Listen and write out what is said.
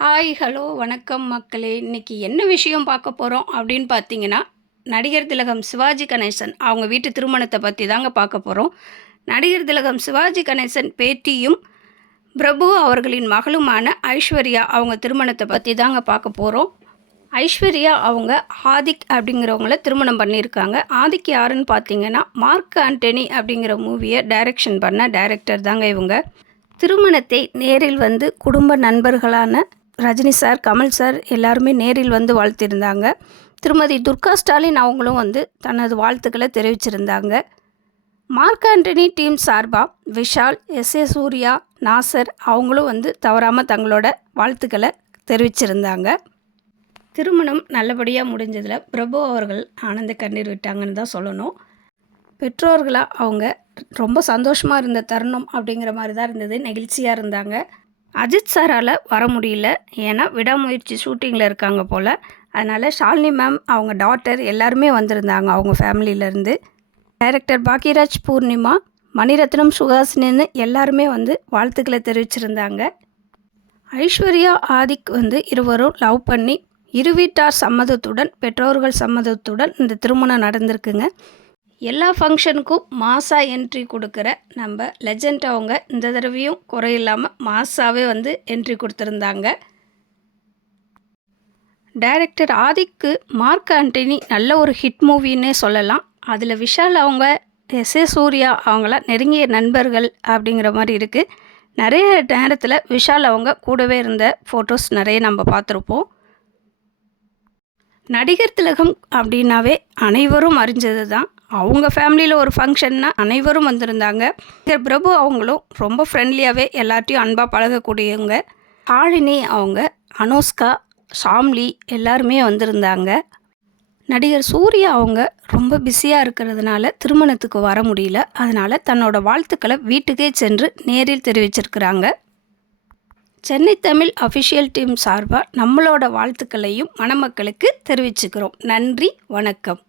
Hi hello வணக்கம் மக்களே. இன்றைக்கி என்ன விஷயம் பார்க்க போகிறோம் அப்படின்னு பார்த்தீங்கன்னா, நடிகர் திலகம் சிவாஜி கணேசன் அவங்க வீட்டு திருமணத்தை பற்றி தாங்க பார்க்க போகிறோம். நடிகர் திலகம் சிவாஜி கணேசன் பேத்தியும் பிரபு அவர்களின் மகளுமான ஐஸ்வர்யா அவங்க திருமணத்தை பற்றி தாங்க பார்க்க போகிறோம். ஐஸ்வர்யா அவங்க ஆதிக் அப்படிங்கிறவங்கள திருமணம் பண்ணியிருக்காங்க. ஆதிக் யாருன்னு பார்த்தீங்கன்னா, மார்க் ஆண்டனி அப்படிங்கிற மூவியை டைரக்ஷன் பண்ண டைரக்டர் தாங்க இவங்க. திருமணத்தை நேரில் வந்து குடும்ப நண்பர்களான ரஜினி சார், கமல் சார் எல்லாருமே நேரில் வந்து வாழ்த்திருந்தாங்க. திருமதி துர்கா ஸ்டாலின் அவங்களும் வந்து தனது வாழ்த்துக்களை தெரிவிச்சிருந்தாங்க. மார்க் ஆண்டனி டீம் சார்பாக விஷால், எஸ்.ஏ. சூர்யா, நாசர் அவங்களும் வந்து தவறாமல் தங்களோட வாழ்த்துக்களை தெரிவிச்சிருந்தாங்க. திருமணம் நல்லபடியாக முடிஞ்சதில் பிரபு அவர்கள் ஆனந்த கண்ணீர் விட்டாங்கன்னு தான் சொல்லணும். பெற்றோர்களாக அவங்க ரொம்ப சந்தோஷமாக இருந்த தருணம் அப்படிங்கிற மாதிரி தான் இருந்தது. நெகிழ்ச்சியாக இருந்தாங்க. அஜித் சாரால் வர முடியல, ஏன்னா விடாமுயற்சி ஷூட்டிங்கில் இருக்காங்க போல். அதனால் ஷாலினி மேம், அவங்க டாட்டர் எல்லாருமே வந்திருந்தாங்க அவங்க ஃபேமிலியிலேருந்து. டைரக்டர் பாக்யராஜ், பூர்ணிமா, மணிரத்னம், சுஹாசினின்னு எல்லாருமே வந்து வாழ்த்துக்களை தெரிவிச்சிருந்தாங்க. ஐஸ்வர்யா, ஆதிக் வந்து இருவரும் லவ் பண்ணி இரு வீட்டார் சம்மதத்துடன், பெற்றோர்கள் சம்மதத்துடன் இந்த திருமணம் நடந்திருக்குங்க. எல்லா ஃபங்க்ஷனுக்கும் மாஸாக என்ட்ரி கொடுக்குற நம்ம லெஜண்ட் அவங்க இந்த தடவையும் குறையில்லாமல் மாஸாகவே வந்து என்ட்ரி கொடுத்துருந்தாங்க. டைரக்டர் ஆதிக்கு மார்க் ஆண்டனி நல்ல ஒரு ஹிட் மூவின்னே சொல்லலாம். அதில் விஷால் அவங்க, எஸ்.ஏ. சூர்யா அவங்களாம் நெருங்கிய நண்பர்கள் அப்படிங்கிற மாதிரி இருக்குது. நிறைய நேரத்தில் விஷால் அவங்க கூடவே இருந்த ஃபோட்டோஸ் நிறைய நம்ம பார்த்துருப்போம். நடிகர் திலகம் அப்படின்னாவே அனைவரும் அறிஞ்சது தான். அவங்க ஃபேமிலியில் ஒரு ஃபங்க்ஷன்னா அனைவரும் வந்திருந்தாங்க. பிரபு அவங்களும் ரொம்ப ஃப்ரெண்ட்லியாகவே எல்லாத்தையும் அன்பாக பழகக்கூடியவங்க. ஷாலினி அவங்க, அனுஷ்கா, ஷாம்லி எல்லாருமே வந்திருந்தாங்க. நடிகர் சூர்யா அவங்க ரொம்ப பிஸியாக இருக்கிறதுனால திருமணத்துக்கு வர முடியல. அதனால் தன்னோட வாழ்த்துக்களை வீட்டுக்கே சென்று நேரில் தெரிவிச்சிருக்கிறாங்க. சென்னை தமிழ் அஃபிஷியல் டீம் சார்பாக நம்மளோட வாழ்த்துக்களையும் மணமக்களுக்கு தெரிவிச்சுக்கிறோம். நன்றி, வணக்கம்.